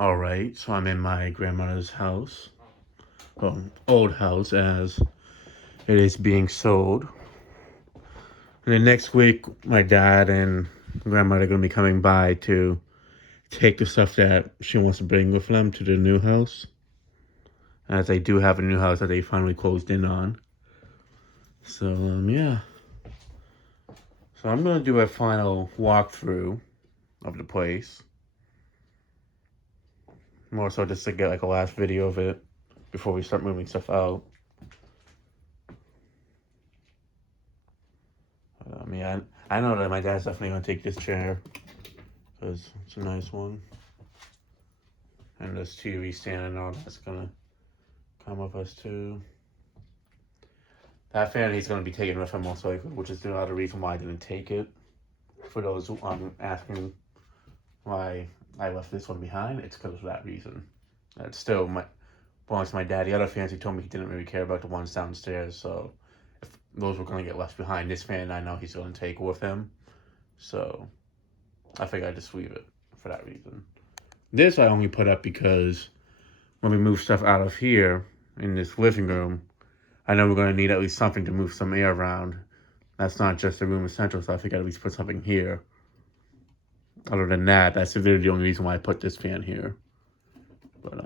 Alright, so I'm in my grandmother's house. Well, old house, as it is being sold. And then next week, my dad and grandmother are going to be coming by to take the stuff that she wants to bring with them to the new house. As they do have a new house that they finally closed in on. So, yeah. So I'm going to do a final walkthrough of the place. More so just to get like a last video of it before we start moving stuff out. Yeah, I know that my dad's definitely gonna take this chair because it's a nice one, and this TV stand and all that's gonna come with us too. That fan he's gonna be taking with him most likely, which is the other reason why I didn't take it. For those who asking why I left this one behind, it's because of that reason. It still belongs to my dad. The other fans, he told me he didn't really care about the ones downstairs, so if those were going to get left behind, this fan I know he's going to take with him. So I figured I'd just leave it for that reason. This I only put up because when we move stuff out of here in this living room, I know we're going to need at least something to move some air around. That's not just a room essential, so I figured I'd at least put something here. Other than that, that's literally the only reason why I put this fan here. But,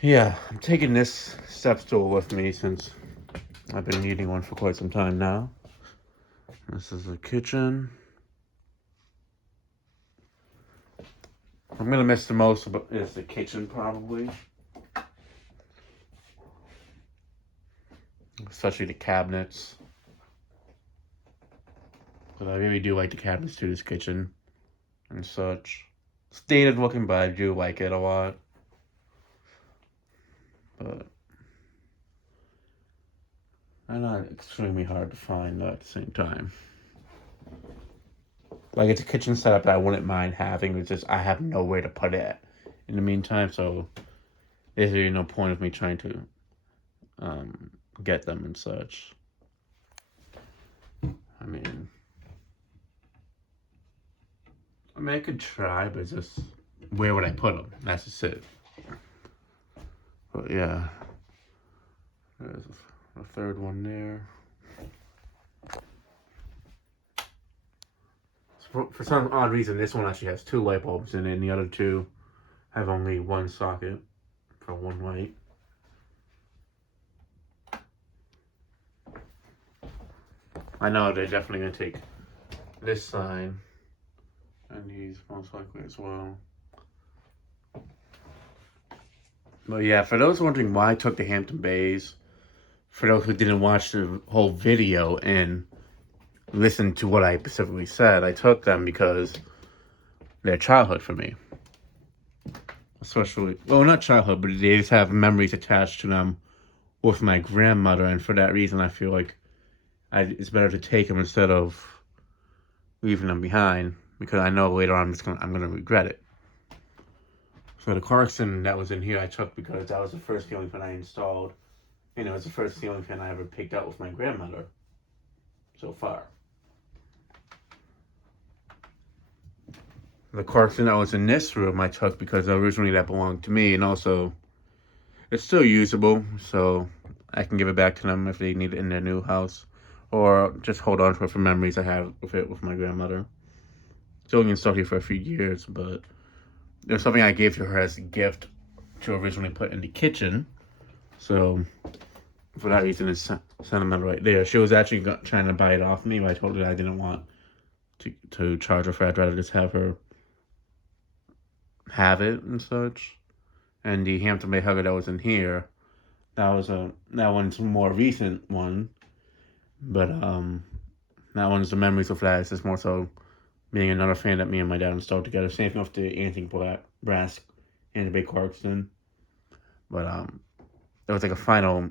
yeah, I'm taking this step stool with me since I've been needing one for quite some time now. This is the kitchen. I'm gonna miss the most is the kitchen, probably. Especially the cabinets. But I really do like the cabinets to this kitchen and such. It's dated looking, but I do like it a lot. But they're not extremely hard to find though, at the same time. Like, it's a kitchen setup that I wouldn't mind having. It's just I have nowhere to put it in the meantime, so there's really no point of me trying to get them and such. I mean, I could try, but it's just where would I put them? That's just it. But yeah, there's a third one there. For some odd reason, this one actually has 2 light bulbs in it, and the other 2 have only 1 socket for 1 light. I know they're definitely going to take this side and these most likely as well. But yeah, for those wondering why I took the Hampton Bays, for those who didn't watch the whole video and listen to what I specifically said, I took them because they're childhood for me. Especially, well, not childhood, but they just have memories attached to them with my grandmother, and for that reason, I feel like it's better to take them instead of leaving them behind, because I know later on I'm gonna regret it. So the Clarkson that was in here I took because that was the first ceiling fan I installed. You know, it's the first ceiling fan I ever picked out with my grandmother so far. The Clarkson that was in this room I took because originally that belonged to me, and also it's still usable, so I can give it back to them if they need it in their new house, or just hold on to it for memories I have with it with my grandmother. It's only installed here for a few years, but there's something I gave to her as a gift to originally put in the kitchen, so for that reason it's sentimental right there. She was actually trying to buy it off me, but I told her I didn't want to charge her for it. I'd rather just have her have it and such. And the Hampton Bay Hugger that was in here, that one's a more recent one, but that one's the memories of that. It's just more so being another fan that me and my dad installed together. Same thing with the Anything Brass Hampton Bay Clarkson. But it was like a final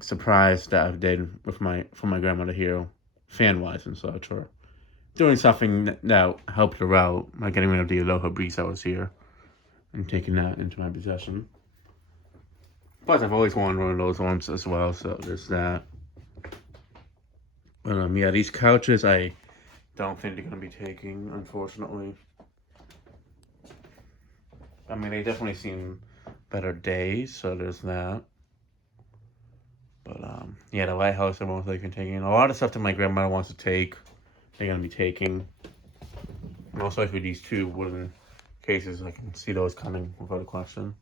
surprise that I did for my grandmother here, fan wise and such, or doing something that helped her out, like getting rid of the Aloha Breeze that was here and taking that into my possession. Plus, I've always wanted one of those ones as well, so there's that. But yeah, these couches I don't think they're gonna be taking, unfortunately. I mean, they definitely seen better days, so there's that. But yeah, the lighthouse I'm most likely taking. A lot of stuff that my grandmother wants to take, they're gonna be taking. Most likely these two wooden cases, I can see those coming without a question.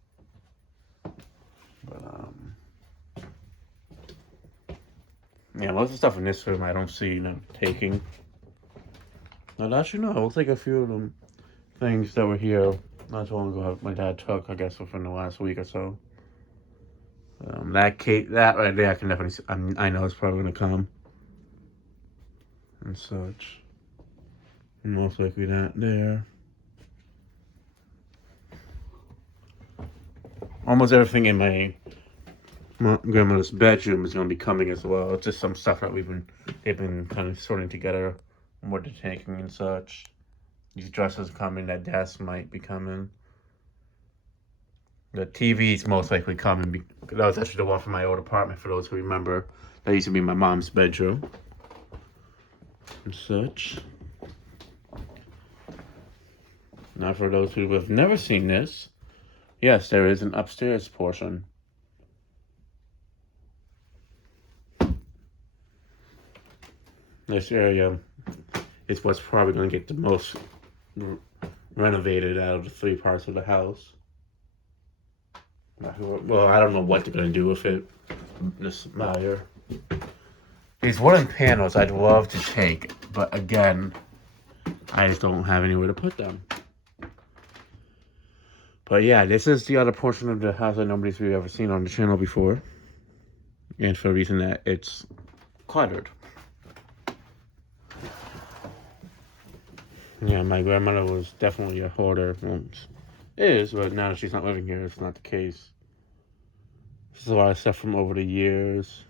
But yeah, most of the stuff in this room I don't see them taking. Now, actually, no, it looks like a few of them things that were here not too long ago my dad took, I guess, within the last week or so. That cake, that right there, I can definitely see, I know it's probably gonna come and such. And most likely that there. Almost everything in my grandmother's bedroom is gonna be coming as well. It's just some stuff that they've been kind of sorting together, what they're taking and such. These dresses coming, that desk might be coming. The TV's most likely coming. That was actually the one from my old apartment, for those who remember. That used to be my mom's bedroom. And such. Now for those who have never seen this, yes, there is an upstairs portion. This area is what's probably going to get the most renovated out of the 3 parts of the house. Well, I don't know what they're going to do with it. This buyer. These wooden panels I'd love to take, but again, I just don't have anywhere to put them. But yeah, this is the other portion of the house that nobody's really ever seen on the channel before. And for the reason that it's cluttered. Yeah, my grandmother was definitely a hoarder. Well, is, but now that she's not living here, it's not the case. This is a lot of stuff from over the years.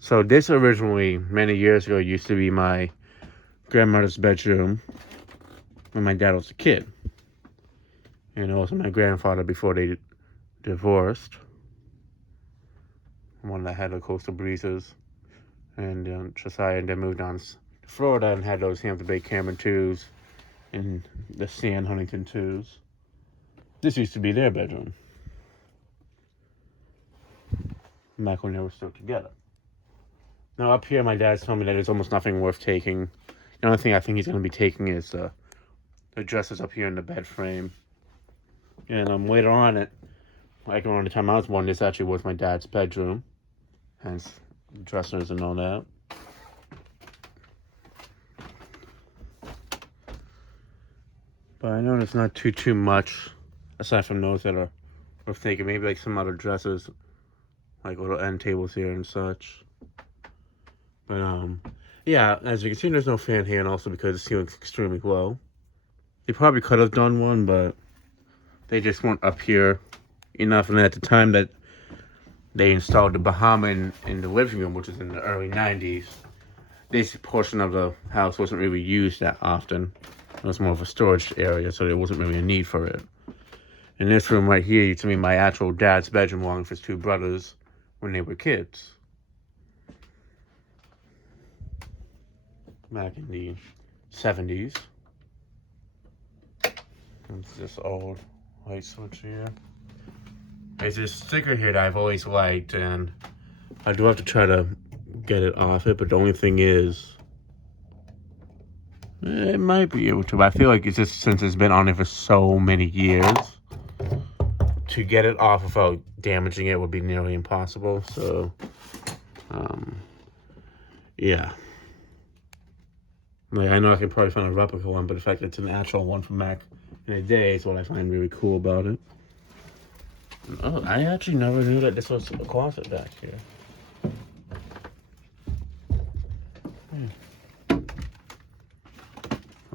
So this originally, many years ago, used to be my grandmother's bedroom when my dad was a kid. And also my grandfather before they divorced. One that had the coastal breezes. And Josiah and then moved on to Florida and had those Hampton Bay Cameron 2s and the Stan Huntington 2s. This used to be their bedroom. Back when they were still together. Now up here, my dad's told me that there's almost nothing worth taking. The only thing I think he's going to be taking is the dresses up here in the bed frame. And later on, like around the time I was born, this actually was my dad's bedroom. Hence, dressers and all that. But I know there's not too much, aside from those that are worth taking. Maybe like some other dresses, like little end tables here and such. But yeah, as you can see, there's no fan here, and also because the ceiling's extremely low. They probably could have done one, but they just weren't up here enough. And at the time that they installed the Bahama in the living room, which is in the early 90s, this portion of the house wasn't really used that often. It was more of a storage area, so there wasn't really a need for it. In this room right here, used to be my actual dad's bedroom along with his 2 brothers when they were kids. Back in the 70s. It's this old light switch here. There's this sticker here that I've always liked, and I do have to try to get it off it, but the only thing is, it might be able to, but I feel like it's just since it's been on it for so many years, to get it off without damaging it would be nearly impossible. So, yeah. Like, I know I could probably find a replica one, but the fact that it's an actual one from back in the day is what I find really cool about it. Oh, I actually never knew that this was a closet back here.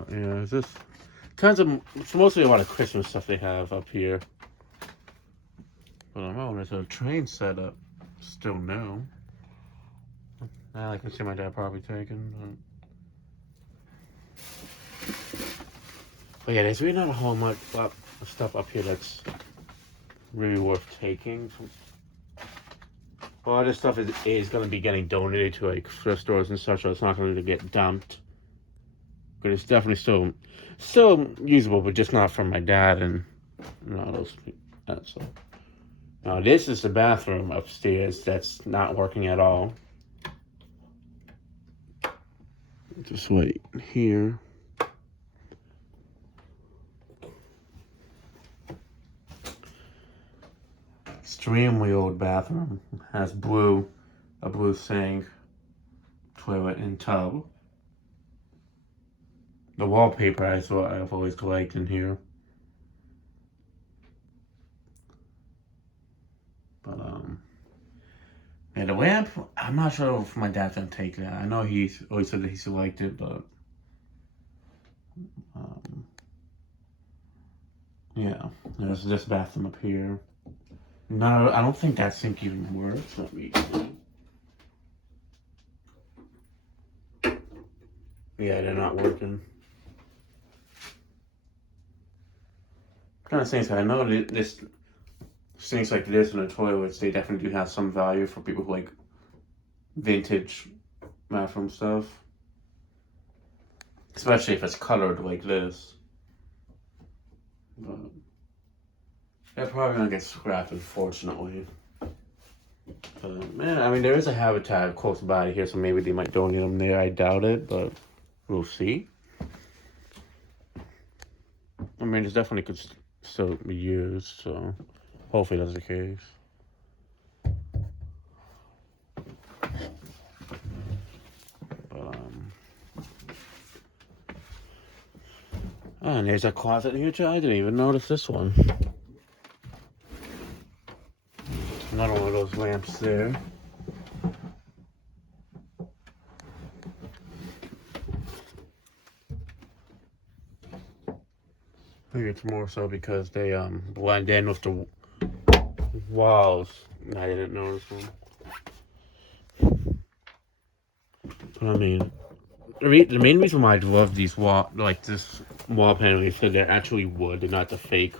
Yeah, it's just it's mostly a lot of Christmas stuff they have up here. But oh, there's a train set up. Still new. I can see my dad probably taking. But yeah, there's really not a whole much stuff up here that's really worth taking. A lot of this stuff is going to be getting donated to like thrift stores and such, so it's not going to get dumped. But it's definitely still usable, but just not from my dad. And No, those. That's. Now this is the bathroom upstairs that's not working at all. Just wait here. Extremely old bathroom. Has a blue sink, toilet, and tub. The wallpaper is what I've always liked in here. But yeah, the lamp, I'm not sure if my dad's gonna take that. I know he always said that he liked it, but yeah, there's this bathroom up here. No, I don't think that sink even works. Let me see. Yeah, they're not working. Kind of things I know that this things like this in the toilets, they definitely do have some value for people who like vintage bathroom stuff, especially if it's colored like this. But they're probably gonna get scrapped, unfortunately. But man, I mean, there is a Habitat close by here, so maybe they might donate them there. I doubt it, but we'll see. I mean, it's definitely could still be used, so hopefully that's the case. But, and there's a closet here too. I didn't even notice this one. Another one of those lamps there. I think it's more so because they blend in with the walls. I didn't notice them. But I mean, the main reason why I love these this wall panel is that they're actually wood, they're not the fake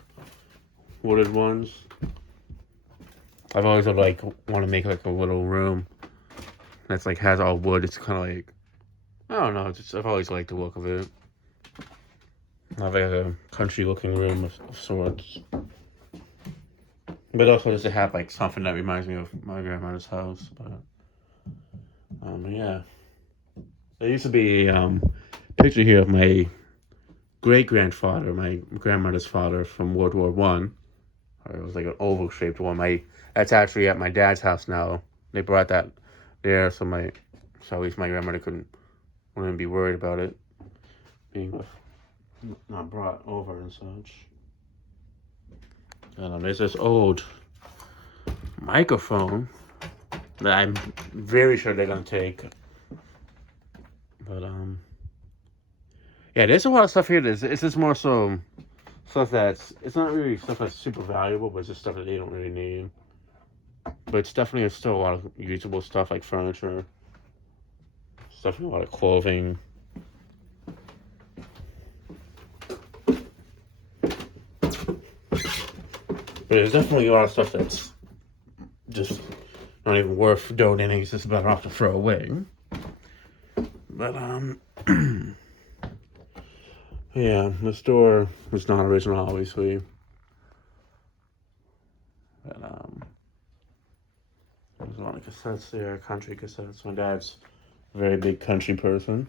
wooded ones. I've always like want to make like a little room that's like has all wood. It's kind of like, I don't know. I've always liked the look of it. I have like a country looking room of sorts. But also just to have like something that reminds me of my grandmother's house. But yeah, there used to be a picture here of my great grandfather, my grandmother's father from World War One. It was like an oval shaped one. That's actually at my dad's house now. They brought that there, so at least my grandmother wouldn't be worried about it being not brought over and such. And there's this old microphone that I'm very sure they're gonna take. But yeah, there's a lot of stuff here. It's just more so stuff it's not really stuff that's super valuable, but it's just stuff that they don't really need. But it's definitely still a lot of usable stuff like furniture, stuff, a lot of clothing. But there's definitely a lot of stuff that's just not even worth donating. It's just better off to throw away. But yeah, the store was not original, obviously. But there's a lot of cassettes there, country cassettes. My dad's a very big country person.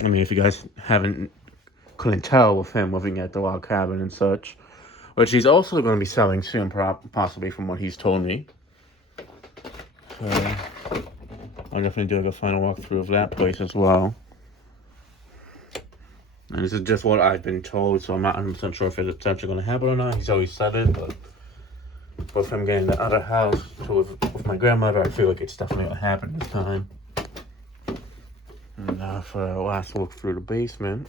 I mean, if you guys couldn't tell with him living at the log cabin and such, which he's also going to be selling soon, possibly from what he's told me. So I'll definitely do like a final walkthrough of that place as well. And this is just what I've been told, so I'm not 100% sure if it's actually going to happen or not. He's always said it, but with him getting the other house to live with my grandmother, I feel like it's definitely going to happen this time. And now for our last look through the basement.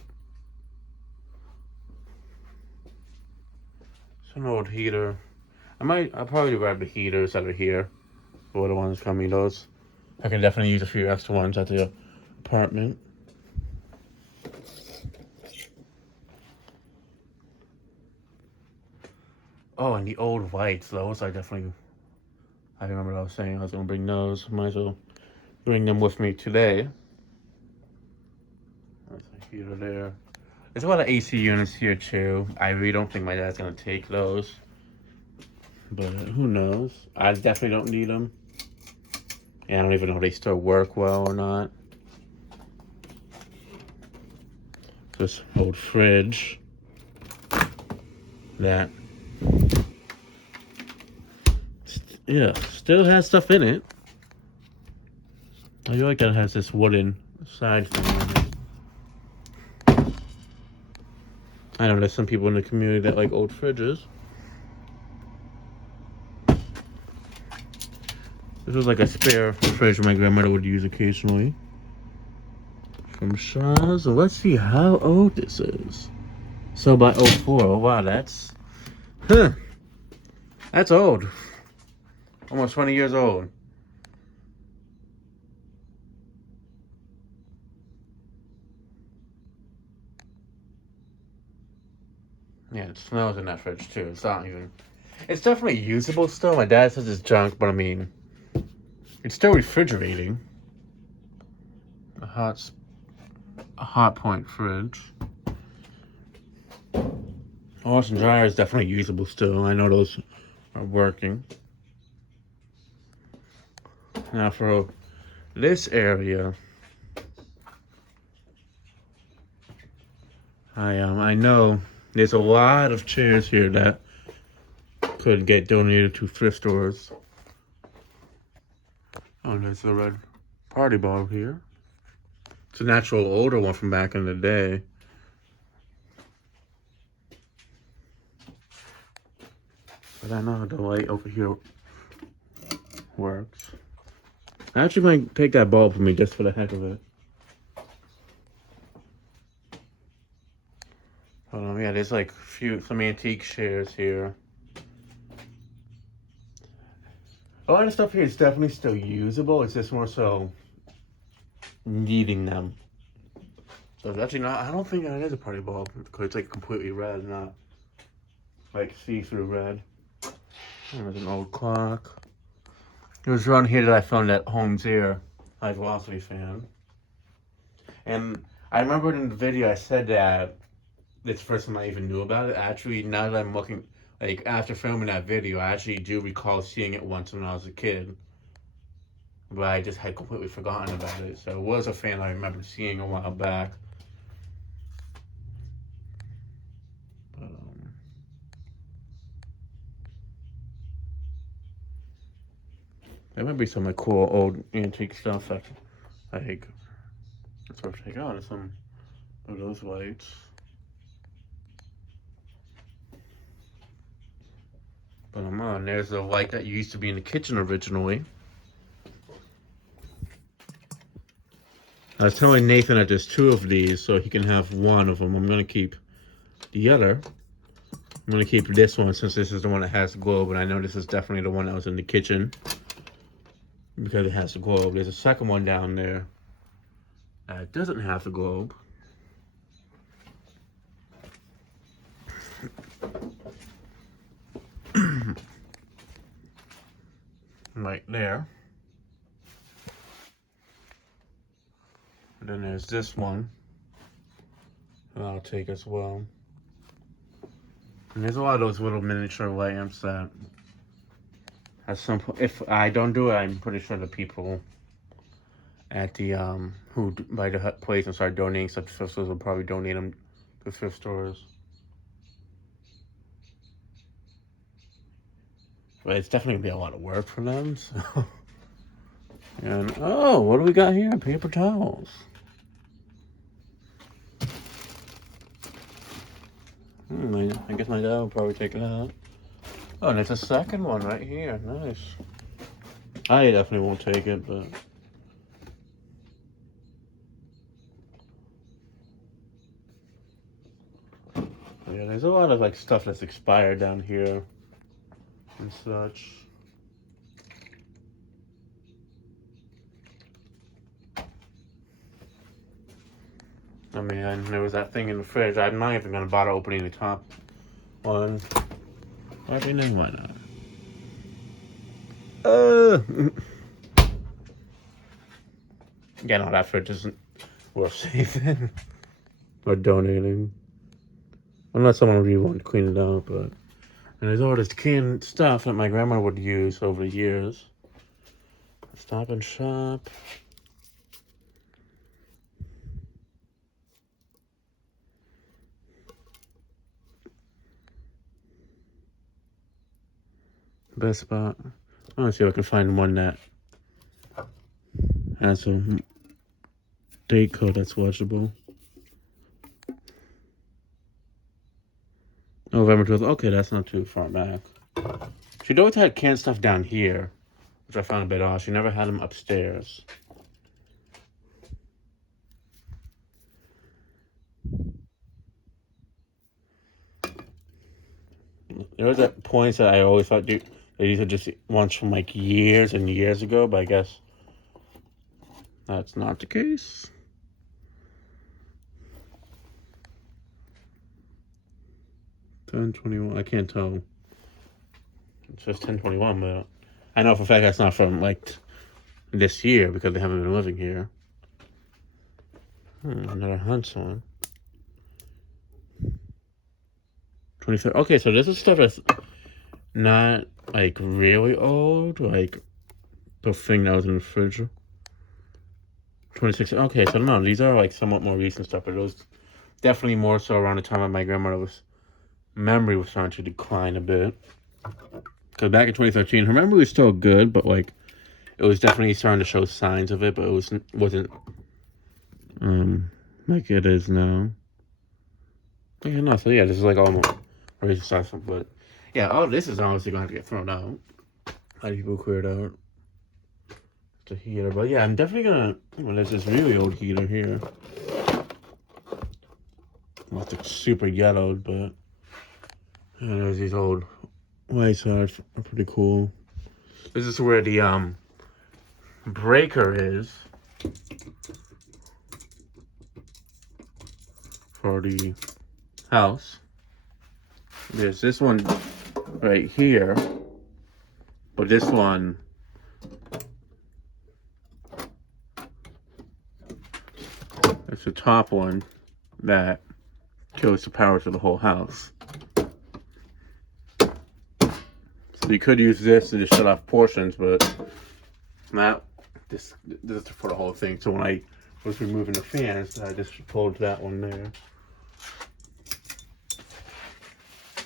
It's an old heater. I'll probably grab the heaters that are here. The little ones coming, those. I can definitely use a few extra ones at the apartment. Oh, and the old whites, those I remember what I was saying I was going to bring those. Might as well bring them with me today. There's a heater there. There's a lot of AC units here too. I really don't think my dad's gonna take those, but who knows? I definitely don't need them. And I don't even know if they still work well or not. This old fridge that, yeah, still has stuff in it. I like that it has this wooden side thing. I know there's some people in the community that like old fridges. This was like a spare fridge my grandmother would use occasionally. From Shaw's. Let's see how old this is. So by 04. Oh wow, that's that's old. Almost 20 years old. Yeah, it smells in that fridge too. It's not even. It's definitely usable still. My dad says it's junk, but I mean, it's still refrigerating. A hot point fridge. Washer and dryer is definitely usable still. I know those are working. Now for this area, I know there's a lot of chairs here that could get donated to thrift stores. Oh, there's the red party ball here. It's an actual older one from back in the day. But I know the light over here works. I actually might take that bulb for me just for the heck of it. Yeah, there's like some antique chairs here. A lot of stuff here is definitely still usable. It's just more so needing them. So it's actually not. I don't think that is a party bulb because it's like completely red, not like see-through red. There's an old clock. It was around here that I found that Home's Ear high velocity fan. And I remember in the video I said that it's the first time I even knew about it. Actually, now that I'm looking, like after filming that video, I actually do recall seeing it once when I was a kid. But I just had completely forgotten about it. So it was a fan I remember seeing a while back. But, there might be some like cool old antique stuff that like it's worth taking out. Some of those lights. But there's the light that used to be in the kitchen originally. I was telling Nathan that there's two of these, so he can have one of them. I'm gonna keep the other. I'm gonna keep this one since this is the one that has the globe, and I know this is definitely the one that was in the kitchen because it has the globe. There's a second one down there that doesn't have the globe. Right there. And then there's this one that I'll take as well. And there's a lot of those little miniature lamps that at some point, if I don't do it, I'm pretty sure the people at the who buy the place and start donating stuff to thrift stores will probably donate them to thrift stores. But it's definitely gonna be a lot of work for them. So. And oh, what do we got here? Paper towels. I guess my dad will probably take it out. Oh, and there's a second one right here. Nice. I definitely won't take it, but yeah, there's a lot of like stuff that's expired down here and such. I mean, there was that thing in the fridge. I'm not even gonna bother opening the top one. I mean, why not? Yeah, no, that fridge isn't worth saving or donating. Unless someone really wanted to clean it out, but. And there's all this canned stuff that my grandma would use over the years. Stop and Shop. Best Spot. I want to see if I can find one that has a date code that's legible. November 12th. Okay, that's not too far back. She'd always had canned stuff down here, which I found a bit odd. She never had them upstairs. There was at points that I always thought these are just ones from like years and years ago, but I guess that's not the case. $10.21. I can't tell. It's just $10.21, but I know for a fact that's not from like this year because they haven't been living here. Another Hunt song. 23rd. Okay, so this is stuff that's not like really old, like the thing that was in the fridge. 26. Okay, so no, these are like somewhat more recent stuff, but it was definitely more so around the time that my grandmother's memory was starting to decline a bit. Because back in 2013, her memory was still good, but like it was definitely starting to show signs of it, but it wasn't like it is now. Yeah, no, so yeah, this is like almost recent stuff, but yeah, all this is obviously gonna have to get thrown out. A lot of people cleared out the heater, but yeah, I'm definitely gonna. Well, there's this really old heater here. Must look super yellowed, but yeah, there's these old white sides. Are pretty cool. This is where the breaker is for the house. There's this one right here, but this one that's the top one that kills the power to the whole house. So you could use this to just shut off portions, but not this is for the whole thing. So when I was removing the fans, I just pulled that one there.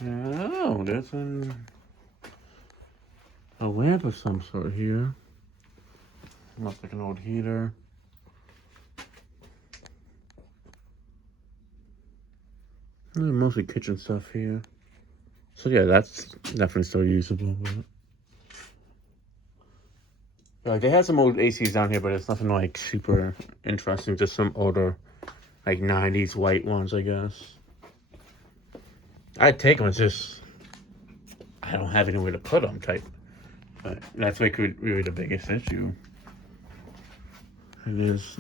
Oh, there's a lamp of some sort here. Looks like an old heater. Mostly kitchen stuff here. So yeah, that's definitely still usable. But like they had some old ACs down here, but it's nothing like super interesting. Just some older, like 90s white ones, I guess. I'd take them. It's just I don't have anywhere to put them. Type. But that's like really the biggest issue. It is.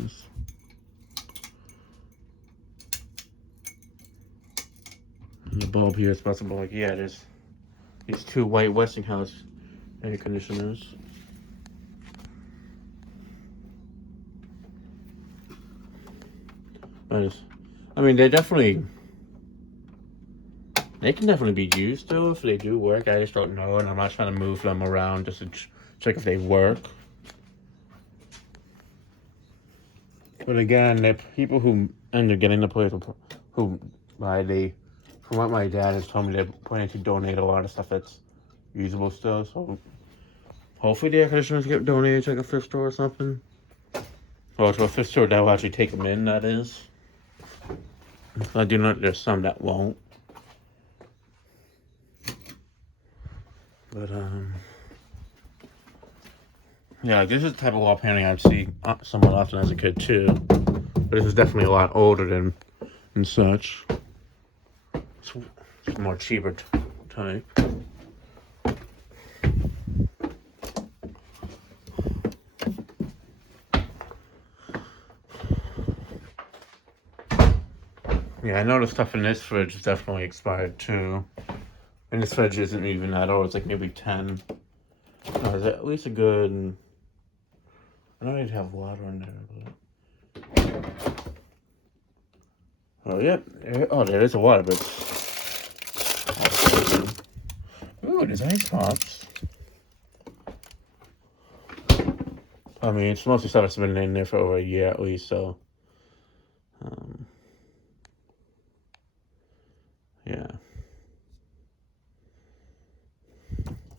And the bulb here is possible. Like yeah, there's these two white Westinghouse air conditioners. But I mean, they can definitely be used though if they do work. I just don't know, and I'm not trying to move them around just to check if they work. But again, the people who end up getting the place from what my dad has told me, they're planning to donate a lot of stuff that's usable still. So hopefully the air conditioners get donated to like a thrift store or something. Or to a thrift store that will actually take them in. That is. I do know there's some that won't. But yeah, this is the type of wall painting I'd see somewhat often as a kid too. But this is definitely a lot older than such. It's more cheaper type. Yeah, I know the stuff in this fridge is definitely expired too. And this fridge isn't even that old. It's like maybe 10. No, it's at least a good. I know you'd have water in there, but. Oh, yep. Yeah. Oh, there is a water, but Ooh, there's ice pops. I mean, it's mostly stuff that's been in there for over a year at least, so. Yeah.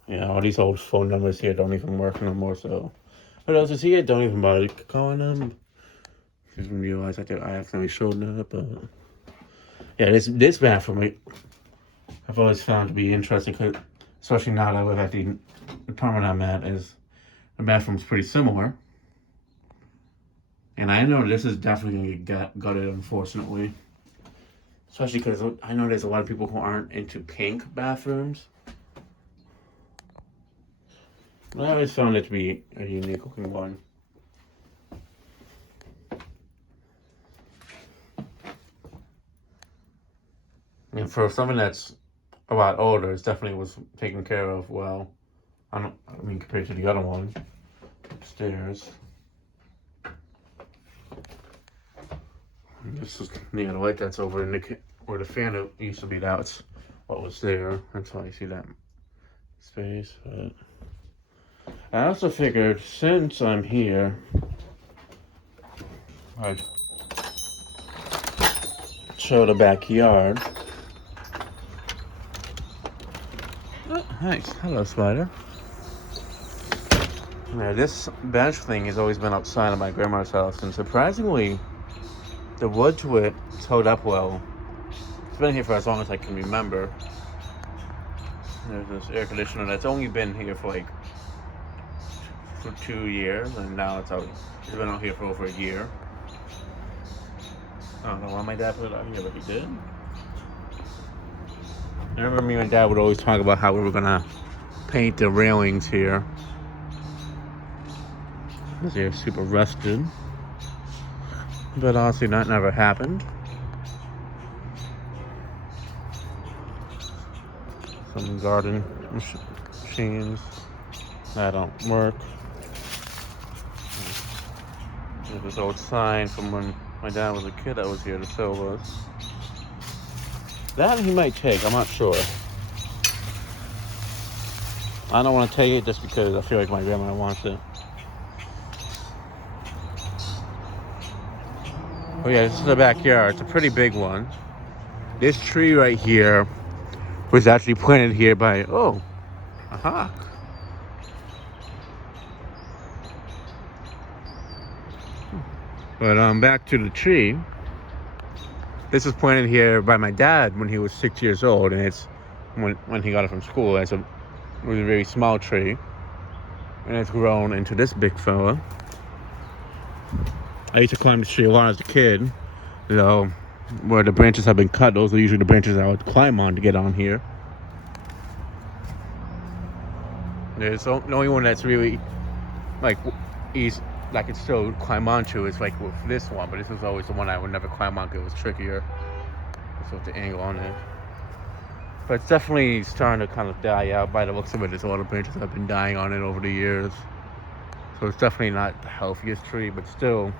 Yeah, all these old phone numbers here don't even work no more, so. What else is here? Don't even bother calling them. Just realize I accidentally showed up, but. Yeah, this bathroom, I've always found to be interesting, especially now that I live at the apartment I'm at, is the bathroom's pretty similar. And I know this is definitely going to get gutted, unfortunately. Especially because I know there's a lot of people who aren't into pink bathrooms. I always found it to be a unique looking one. And for something that's a lot older, it definitely was taken care of well. I mean, compared to the other one upstairs. This is the light that's over in the where the fan used to be. That's what was there. That's why you see that space. But I also figured since I'm here, I'd show the backyard. Oh, nice. Hello, spider. Yeah, this bench thing has always been outside of my grandma's house, and surprisingly, the wood to it has held up well. It's been here for as long as I can remember. There's this air conditioner that's only been here for 2 years, and now it's been out here for over a year. I don't know why my dad put it out here, but he did. I remember me and Dad would always talk about how we were gonna paint the railings here. Because they're super rusted. But honestly, that never happened. Some garden machines that don't work. There's this old sign from when my dad was a kid that was here to sell us. That he might take, I'm not sure. I don't want to take it just because I feel like my grandma wants it. Oh yeah, this is the backyard. It's a pretty big one. This tree right here was actually planted here by, a hawk. But back to the tree. This was planted here by my dad when he was 6 years old, and it's when he got it from school. It was a very small tree, and it's grown into this big fella. I used to climb this tree a lot as a kid, where the branches have been cut. Those are usually the branches I would climb on to get on here. There's the only one that's really I could still climb onto is with this one, but this was always the one I would never climb on because it was trickier. So with the angle on it. But it's definitely starting to kind of die out by the looks of it. There's a lot of branches that have been dying on it over the years. So it's definitely not the healthiest tree, but still,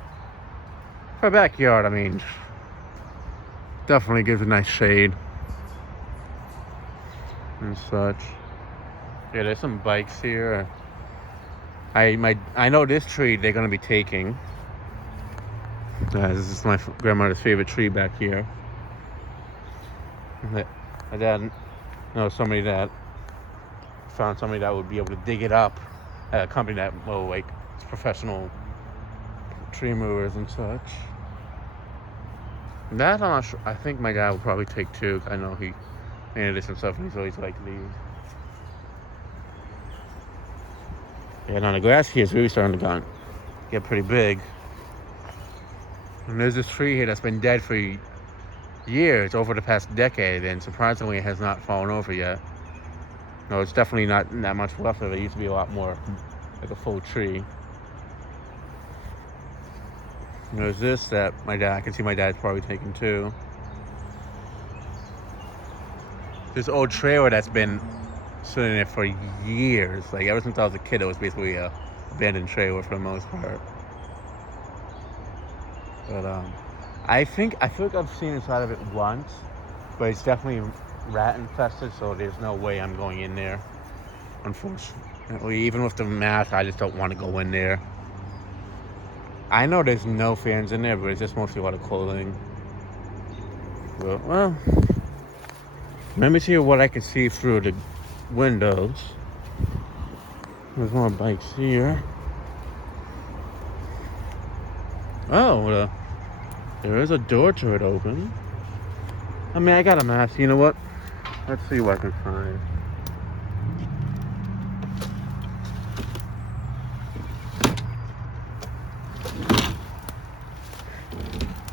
for a backyard, I mean, definitely gives a nice shade and such. Yeah, there's some bikes here. I know this tree they're gonna be taking. This is my grandmother's favorite tree back here. My dad knows somebody that found somebody that would be able to dig it up at a company that it's professional tree movers and such. That I'm not sure. I think my dad would probably take too. I know he painted this himself and he's always liked these. Yeah, now the grass here is really starting to get pretty big. And there's this tree here that's been dead for years, over the past decade, and surprisingly it has not fallen over yet. No, it's definitely not that much left of it. It used to be a lot more like a full tree. And there's this that I can see my dad's probably taking too. This old trailer that's been sitting there for years. Ever since I was a kid, it was basically a abandoned trailer for the most part. But I feel like I've seen inside of it once, but it's definitely rat infested, so there's no way I'm going in there. Unfortunately, even with the mask, I just don't want to go in there. I know there's no fans in there, but it's just mostly a lot of clothing. But, well, let me see what I can see through the windows. There's more bikes here. Oh, there is a door to it open. I mean, I got a mask. You know what? Let's see what I can find.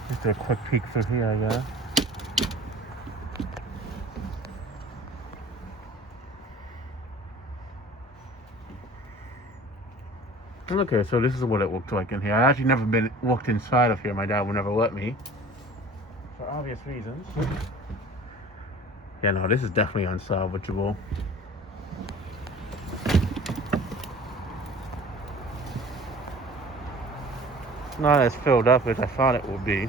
Just a quick peek through here, I guess. Okay, so this is what it looked like in here. I actually never walked inside of here. My dad would never let me, for obvious reasons. Yeah, no, this is definitely unsalvageable. Not as filled up as I thought it would be.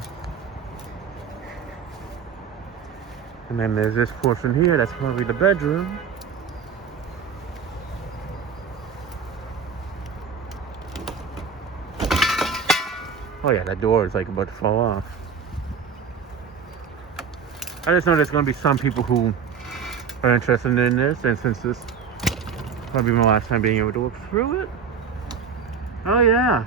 And then there's this portion here, that's probably the bedroom. Oh yeah, that door is like about to fall off. I just know there's gonna be some people who are interested in this, and since this probably my last time being able to look through it. Oh yeah.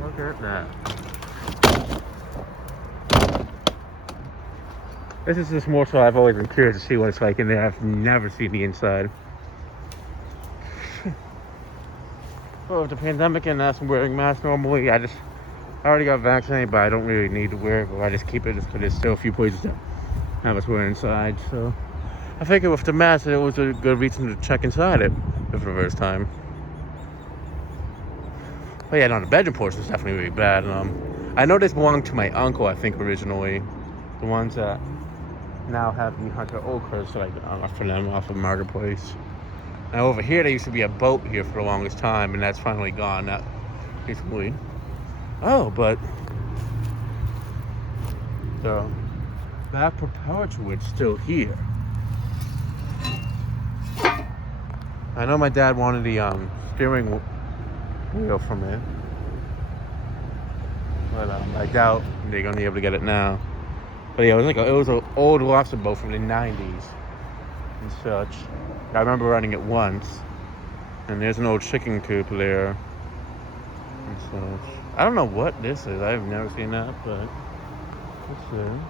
Look at that. This is just more so I've always been curious to see what it's like in there. I've never seen the inside. Well, with the pandemic and us wearing masks normally, I already got vaccinated, but I don't really need to wear it. But I just keep it just because there's still a few places that have us wearing inside. So I figured with the mask, it was a good reason to check inside it for the first time. But yeah, no, the bedroom portion is definitely really bad. I know this belonged to my uncle, I think, originally. The ones that now have the Hunter Oakhurst, so I got from them off of Marketplace. Now over here, there used to be a boat here for the longest time, and that's finally gone. That recently. Oh, but the back propeller to it's still here. I know my dad wanted the steering wheel from it, but I doubt they're gonna be able to get it now. But yeah, it was an old lobster boat from the 90s and such. I remember running it once, and there's an old chicken coop there and such. I don't know what this is. I've never seen that, but let's see.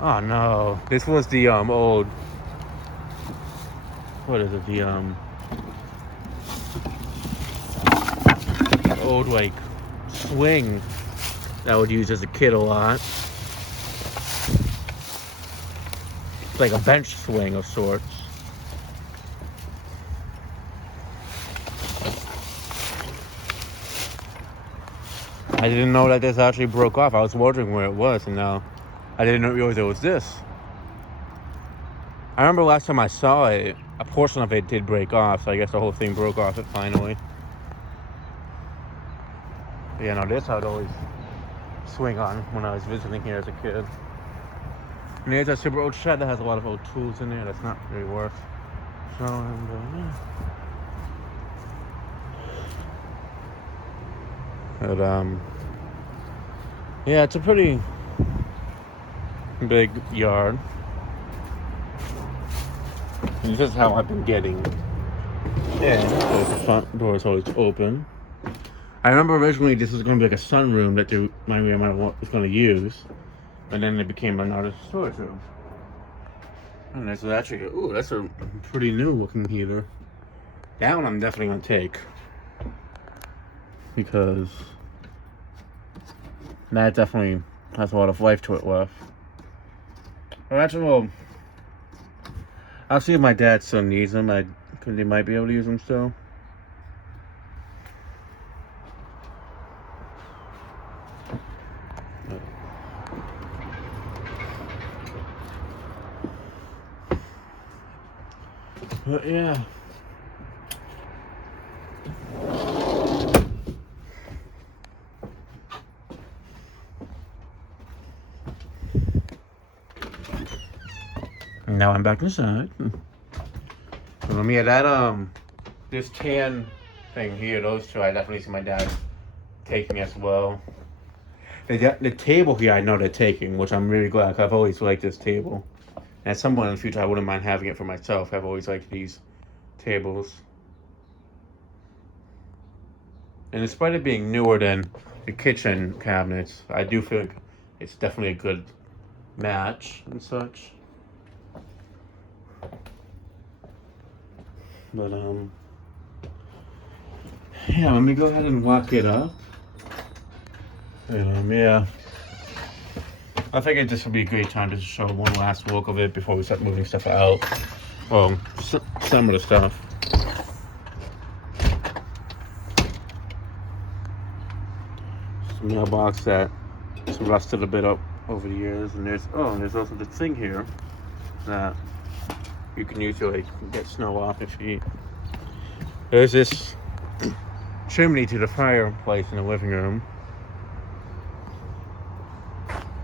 Oh no, this was the old. What is it? The old like swing that I would use as a kid a lot. It's like a bench swing of sorts. I didn't know that this actually broke off. I was wondering where it was, and now I didn't realize it was this. I remember last time I saw it, a portion of it did break off, so I guess the whole thing broke off it finally. But yeah, no, this I would always swing on when I was visiting here as a kid. And there's a super old shed that has a lot of old tools in there that's not really worth showing, but yeah, it's a pretty big yard. And this is how I've been getting in. So the front door is always open. I remember originally this was going to be like a sunroom that my grandma was going to use. And then it became another storage room. And this is actually, ooh, that's a pretty new looking heater. That one I'm definitely going to take. Because that definitely has a lot of life to it left. Well, actually, well, I'll see if my dad still needs them. Because he might be able to use them still. But yeah. And now I'm back inside. So let me at that this tan thing here, those two I definitely see my dad taking as well. The table here I know they're taking, which I'm really glad, 'cause I've always liked this table. And at some point in the future I wouldn't mind having it for myself. I've always liked these tables. And in spite of being newer than the kitchen cabinets, I do feel like it's definitely a good match and such. But yeah, let me go ahead and lock it up. And yeah, I figured this would be a great time to show one last look of it before we start moving stuff out. Well, some of the stuff. Some mailbox that rusted a bit up over the years, and there's also this thing here that you can use to like get snow off if you. There's this chimney to the fireplace in the living room.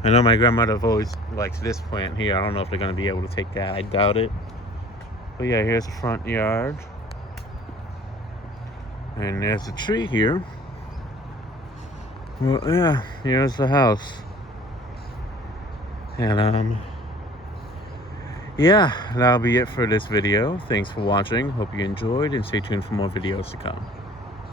I know my grandmother always liked this plant here. I don't know if they're going to be able to take that. I doubt it. But yeah, here's the front yard. And there's a tree here. Well, yeah, here's the house. And yeah, that'll be it for this video. Thanks for watching. Hope you enjoyed, and stay tuned for more videos to come.